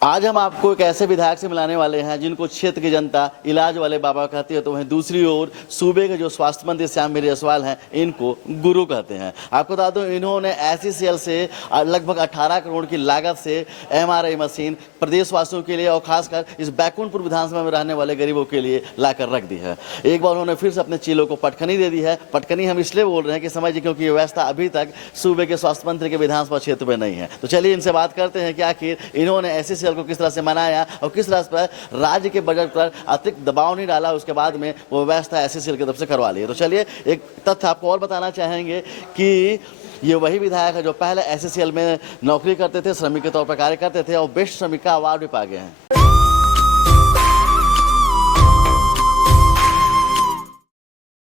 आज हम आपको एक ऐसे विधायक से मिलाने वाले हैं जिनको क्षेत्र की जनता इलाज वाले बाबा कहती है, तो वहीं दूसरी ओर सूबे के जो स्वास्थ्य मंत्री श्यामबिंदु जायसवाल हैं इनको गुरु कहते हैं। आपको बता दूं, इन्होंने SCCL से लगभग 18 करोड़ की लागत से MRI मशीन प्रदेशवासियों के लिए और खासकर इस बैकुंठपुर विधानसभा में रहने वाले गरीबों के लिए लाकर रख दी है। एक बार उन्होंने फिर से अपने चीलों को पटखनी दे दी है। पटखनी हम इसलिए बोल रहे हैं कि समझिए, क्योंकि ये व्यवस्था अभी तक सूबे के स्वास्थ्य मंत्री के विधानसभा क्षेत्र में नहीं है। तो चलिए इनसे बात करते हैं कि आखिर इन्होंने SCCL को किस तरह से मनाया और किस तरह पर राज्य के बजट पर अतिरिक्त दबाव नहीं डाला, उसके बाद में वो व्यवस्था SCCL की तरफ से करवा ली है। तो चलिए एक तथ्य आपको और बताना चाहेंगे कि ये वही विधायक है जो पहले SCCL में नौकरी करते थे, श्रमिक के तौर पर कार्य करते थे और बेस्ट श्रमिक का अवार्ड भी पा गए हैं।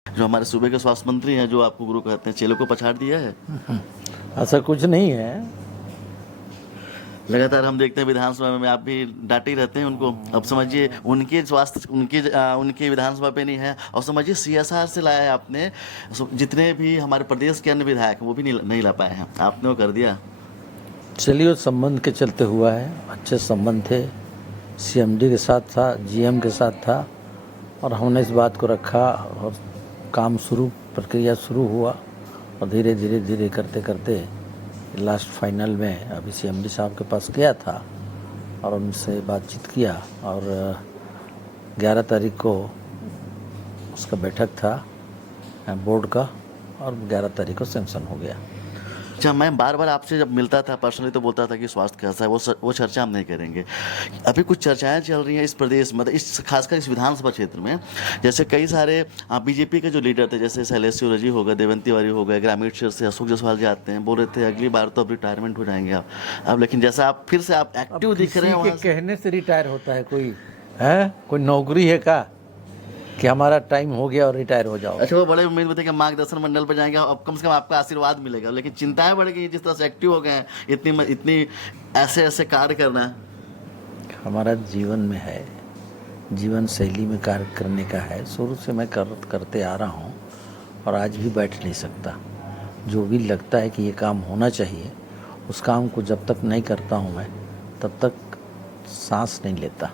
जो हमारे सूबे के स्वास्थ्य मंत्री हैं, जो आपको गुरु कहते हैं, चेलों को पछाड़ दिया है। ऐसा कुछ नहीं है। लगातार हम देखते हैं विधानसभा में आप भी डांटे रहते हैं उनको। अब समझिए उनके स्वास्थ्य उनके विधानसभा पे नहीं है, और समझिए CSR से लाया है आपने। जितने भी हमारे प्रदेश के अन्य विधायक हैं वो भी नहीं ला पाए हैं, आपने वो कर दिया। चलिए, वो संबंध के चलते हुआ है। अच्छे संबंध थे, CMD के साथ था, GM के साथ था, और हमने इस बात को रखा और काम प्रक्रिया शुरू हुआ, और धीरे धीरे करते करते लास्ट फाइनल में अभी CMD साहब के पास गया था और उनसे बातचीत किया, और 11 तारीख को उसका बैठक था बोर्ड का, और 11 तारीख को सैंक्शन हो गया। अच्छा, मैं बार बार आपसे जब मिलता था पर्सनली तो बोलता था कि स्वास्थ्य कैसा है, वो चर्चा हम नहीं करेंगे। अभी कुछ चर्चाएं चल रही हैं इस प्रदेश में, इस खासकर इस विधानसभा क्षेत्र में। जैसे कई सारे BJP के जो लीडर थे, जैसे शैलेश शिवरजी हो गए, देवंती तिवारी हो गए, ग्रामीण क्षेत्र से अशोक जायसवाल जी आते हैं, बोल रहे थे अगली बार तो अब रिटायरमेंट हो जाएंगे आप। अब लेकिन जैसा आप फिर से आप एक्टिव दिख रहे हैं, कहने से रिटायर होता है कोई? है कोई नौकरी है का कि हमारा टाइम हो गया और रिटायर हो जाओ? अच्छा, वो बड़े उम्मीद में थे कि मार्गदर्शन मंडल पर जाएंगे, अब कम से कम आपका आशीर्वाद मिलेगा, लेकिन चिंताएं बढ़ गई जिस तरह से एक्टिव हो गए हैं, इतनी ऐसे कार्य करना है। हमारा जीवन में है, जीवन शैली में कार्य करने का है। शुरू से मैं करते आ रहा हूँ और आज भी बैठ नहीं सकता। जो भी लगता है कि ये काम होना चाहिए, उस काम को जब तक नहीं करता हूँ मैं, तब तक सांस नहीं लेता,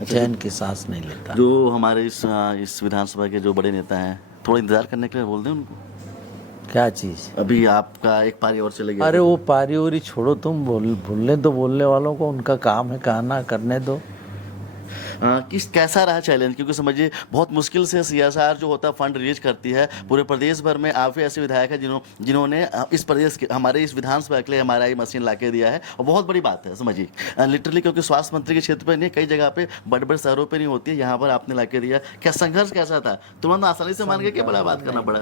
चैन की सांस नहीं लेता। जो हमारे इस विधानसभा के जो बड़े नेता हैं, थोड़ा इंतजार करने के लिए बोल दें उनको। क्या चीज़? अभी आपका एक पारी और चले गया। अरे वो पारी उरी छोड़ो, तुम बोलने दो बोलने वालों को, उनका काम है कहना, करने दो। कैसा रहा चैलेंज? क्योंकि समझिए बहुत मुश्किल से CSR जो होता है फंड रिलीज करती है पूरे प्रदेश भर में। आप ऐसे विधायक हैं जिन्होंने इस प्रदेश के हमारे इस विधानसभा के लिए MRI मशीन ला के दिया है, और बहुत बड़ी बात है समझिए लिटरली, क्योंकि स्वास्थ्य मंत्री के क्षेत्र पर नहीं, कई जगह पे बड़े बड़े शहरों पे नहीं होती है, यहाँ पर आपने ला के दिया। क्या संघर्ष कैसा था? तुरंत आसानी से मान गए कि बड़ा बात करना पड़ा?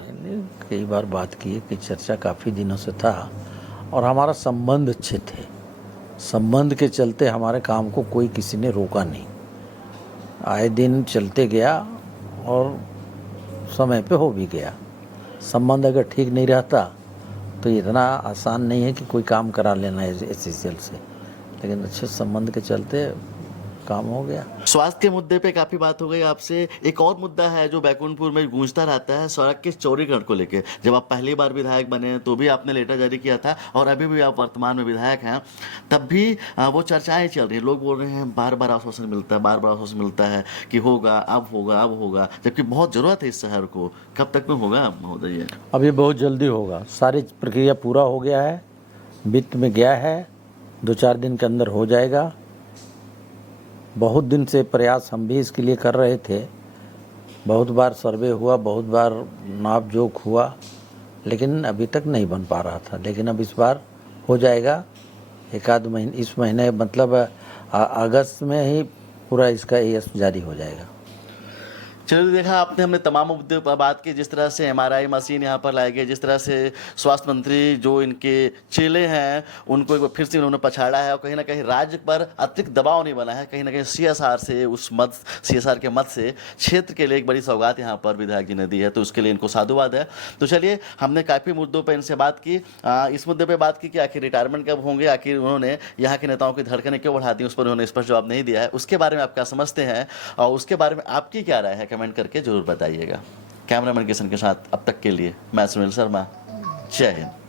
कई बार बात की है कि चर्चा काफ़ी दिनों से था, और हमारा संबंध अच्छे थे। संबंध के चलते हमारे काम को कोई किसी ने रोका नहीं, आए दिन चलते गया और समय पे हो भी गया। संबंध अगर ठीक नहीं रहता तो इतना आसान नहीं है कि कोई काम करा लेना है SCCL से, लेकिन अच्छे संबंध के चलते काम हो गया। स्वास्थ्य के मुद्दे पे काफी बात हो गई आपसे। एक और मुद्दा है जो बैकुंठपुर में गूंजता रहता है, सड़क के चौड़ीकरण को लेकर। जब आप पहली बार विधायक बने तो भी आपने लेटर जारी किया था, और अभी भी आप वर्तमान में विधायक हैं, तब भी वो चर्चाएं चल रही हैं। लोग बोल रहे हैं बार बार आश्वासन मिलता है कि होगा, अब होगा, जबकि बहुत जरूरत है इस शहर को। कब तक में होगा महोदय? अब ये बहुत जल्दी होगा। सारी प्रक्रिया पूरा हो गया है, वित्त में गया है, 2-4 दिन के अंदर हो जाएगा। बहुत दिन से प्रयास हम भी इसके लिए कर रहे थे, बहुत बार सर्वे हुआ, बहुत बार नाप जोख हुआ, लेकिन अभी तक नहीं बन पा रहा था। लेकिन अब इस बार हो जाएगा। एक आध महीने, इस महीने मतलब अगस्त में ही पूरा इसका ES जारी हो जाएगा। चलिए, देखा आपने, हमने तमाम मुद्दों पर बात की। जिस तरह से MRI मशीन यहाँ पर लाई गई, जिस तरह से स्वास्थ्य मंत्री जो इनके चेले हैं उनको एक बार फिर से उन्होंने पछाड़ा है, और कहीं ना कहीं राज्य पर अतिरिक्त दबाव नहीं बना है। कहीं ना कहीं CSR से CSR के मत से क्षेत्र के लिए एक बड़ी सौगात यहाँ पर विधायक जी ने दी है, तो उसके लिए इनको साधुवाद है। तो चलिए, हमने काफ़ी मुद्दों पर इनसे बात की। इस मुद्दे पर बात की कि आखिर रिटायरमेंट कब होंगे, आखिर उन्होंने यहाँ के नेताओं की धड़कनें क्यों बढ़ा दी, उस पर उन्होंने स्पष्ट जवाब नहीं दिया है। उसके बारे में आप क्या समझते हैं और उसके बारे में आपकी क्या राय है, कमेंट करके जरूर बताइएगा। कैमरामैन किशन के साथ अब तक के लिए मैं सुनील शर्मा, जय हिंद।